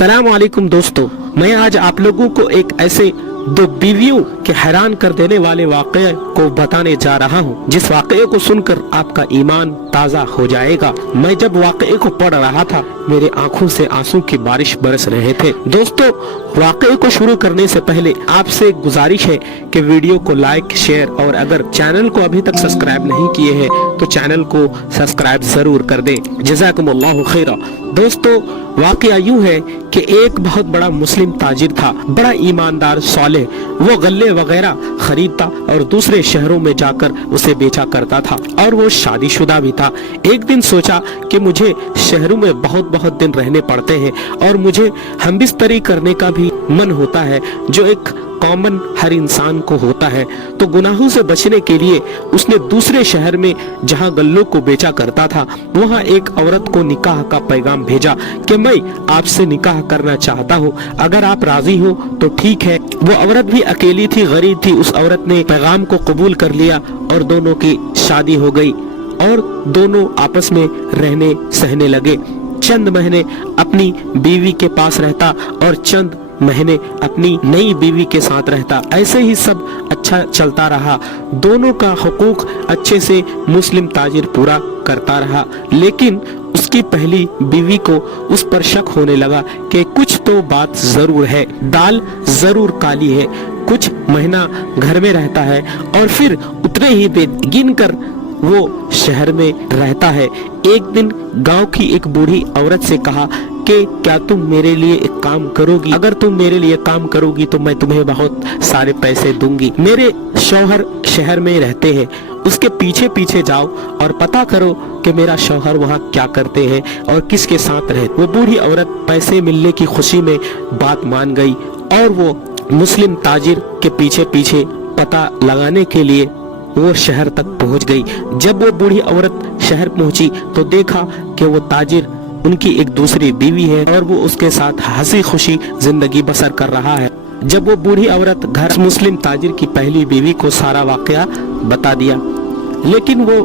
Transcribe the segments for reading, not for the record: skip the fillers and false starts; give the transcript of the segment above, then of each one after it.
अस्सलाम वालेकुम दोस्तों, मैं आज आप लोगों को एक ऐसे दो बीवियों के हैरान कर देने वाले वाक़े को बताने जा रहा हूँ, जिस वाक़े को सुनकर आपका ईमान ताज़ा हो जाएगा। मैं जब वाक़े को पढ़ रहा था, मेरे आंखों से आंसू की बारिश बरस रहे थे। दोस्तों, वाक़े को शुरू करने से पहले आपसे गुजारिश है कि वीडियो को लाइक, शेयर और अगर चैनल को अभी तक सब्सक्राइब नहीं किए हैं तो चैनल को सब्सक्राइब जरूर कर दें। जज़ाकुमुल्लाहु खैरा। दोस्तों, वाक़या यूं है कि एक बहुत बड़ा मुस्लिम ताजिर था, बड़ा ईमानदार सालेह। वो गल्ले वगैरह खरीदता और दूसरे शहरों में जाकर उसे बेचा करता था और वो शादीशुदा भी था। एक दिन सोचा कि मुझे शहरों में बहुत दिन रहने पड़ते हैं और मुझे हमबिस्तरी करने का भी मन होता है, जो एक कॉमन हर इंसान को होता है। तो गुनाहों से बचने के लिए उसने दूसरे शहर में जहां गल्लों को बेचा करता था, वहां एक औरत को निकाह का पैगाम भेजा कि मैं आपसे निकाह करना चाहता हूं, अगर आप राजी हो तो ठीक है। वो औरत भी अकेली थी, गरीब थी। उस औरत ने पैगाम को कबूल कर लिया और दोनों की शादी हो गई और दोनों आपस में रहने सहने लगे। चंद महीने अपनी बीवी के पास रहता और चंद महीने अपनी नई बीवी के साथ रहता। ऐसे ही सब अच्छा चलता रहा। दोनों का हुकूक अच्छे से मुस्लिम ताजिर पूरा करता रहा, लेकिन उसकी पहली बीवी को उस पर शक होने लगा कि कुछ तो बात जरूर है, दाल जरूर काली है। कुछ महीना घर में रहता है और फिर उतने ही दिन गिन कर वो शहर में रहता है। एक दिन गांव की एक बूढ़ी औरत से कहा कि क्या तुम मेरे लिए एक काम करोगी? अगर तुम मेरे लिए काम करोगी तो मैं तुम्हें बहुत सारे पैसे दूंगी। मेरे शौहर शहर में रहते हैं, उसके पीछे पीछे जाओ और पता करो कि मेरा शौहर वहाँ क्या करते हैं और किसके साथ रहे। वो बूढ़ी औरत पैसे मिलने की खुशी में बात मान गई और वो मुस्लिम ताजिर के पीछे पीछे पता लगाने के लिए वो शहर तक पहुंच गई। जब वो बूढ़ी औरत शहर पहुंची तो देखा कि वो ताजिर उनकी एक दूसरी बीवी है और वो उसके साथ हंसी खुशी जिंदगी बसर कर रहा है। जब वो बूढ़ी औरत घर मुस्लिम ताजिर की पहली बीवी को सारा वाकया बता दिया, लेकिन वो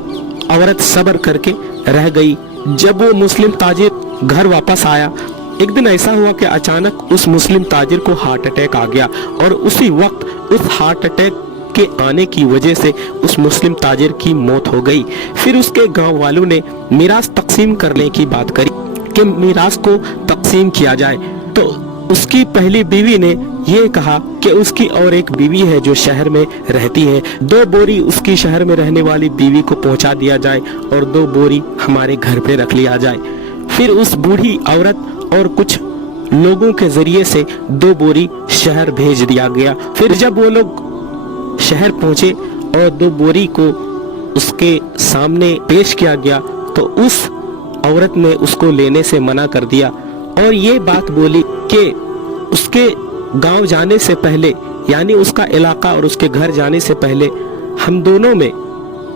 औरत सब्र करके रह गई। जब वो मुस्लिम ताजिर घर वापस आया, एक दिन ऐसा हुआ कि अचानक उस मुस्लिम ताजिर को हार्ट अटैक आ गया और उसी वक्त उस हार्ट अटैक के आने की वजह से उस मुस्लिम ताजिर की मौत हो गई। फिर उसके गांव वालों ने मिरास तकसीम करने की बात करी कि मिरास को तकसीम किया जाए। तो उसकी पहली बीवी ने ये कहा कि उसकी और एक बीवी है जो शहर में रहती है, 2 बोरी उसकी शहर में रहने वाली बीवी को पहुंचा दिया जाए और 2 बोरी हमारे घर पे रख लिया जाए। फिर उस बूढ़ी औरत और कुछ लोगों के जरिए से 2 बोरी शहर भेज दिया गया। फिर जब वो लोग शहर पहुंचे और 2 बोरी को उसके सामने पेश किया गया तो उस औरत ने उसको लेने से मना कर दिया और ये बात बोली कि उसके गांव जाने से पहले, यानी उसका इलाका और उसके घर जाने से पहले, हम दोनों में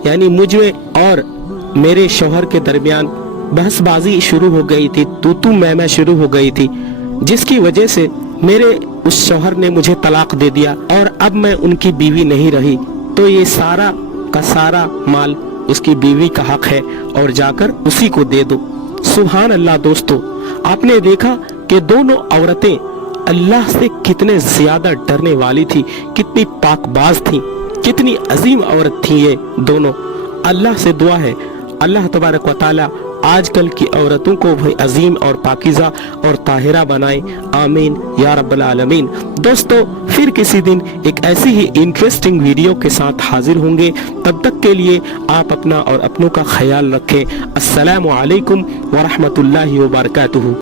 यानी मुझ में और मेरे शौहर के दरमियान बहसबाजी शुरू हो गई थी, तू मैं शुरू हो गई थी, जिसकी वजह से मेरे उस शौहर ने मुझे तलाक दे दिया और अब मैं उनकी बीवी नहीं रही। तो ये सारा का सारा माल उसकी बीवी का हक है और जाकर उसी को दे दो। सुभान अल्लाह। दोस्तों, आपने देखा कि दोनों औरतें अल्लाह से कितने ज्यादा डरने वाली थी, कितनी पाकबाज थी, कितनी अजीम औरत थी ये दोनों। अल्लाह से दुआ है अल्लाह तबारक व तआला आजकल की औरतों को भी अजीम और पाकीज़ा और ताहिरा बनाए, आमीन या रब्बल आलमीन। दोस्तों, फिर किसी दिन एक ऐसी ही इंटरेस्टिंग वीडियो के साथ हाजिर होंगे। तब तक के लिए आप अपना और अपनों का ख्याल रखें। अस्सलामु अलैकुम व रहमतुल्लाहि व बरकातुहू।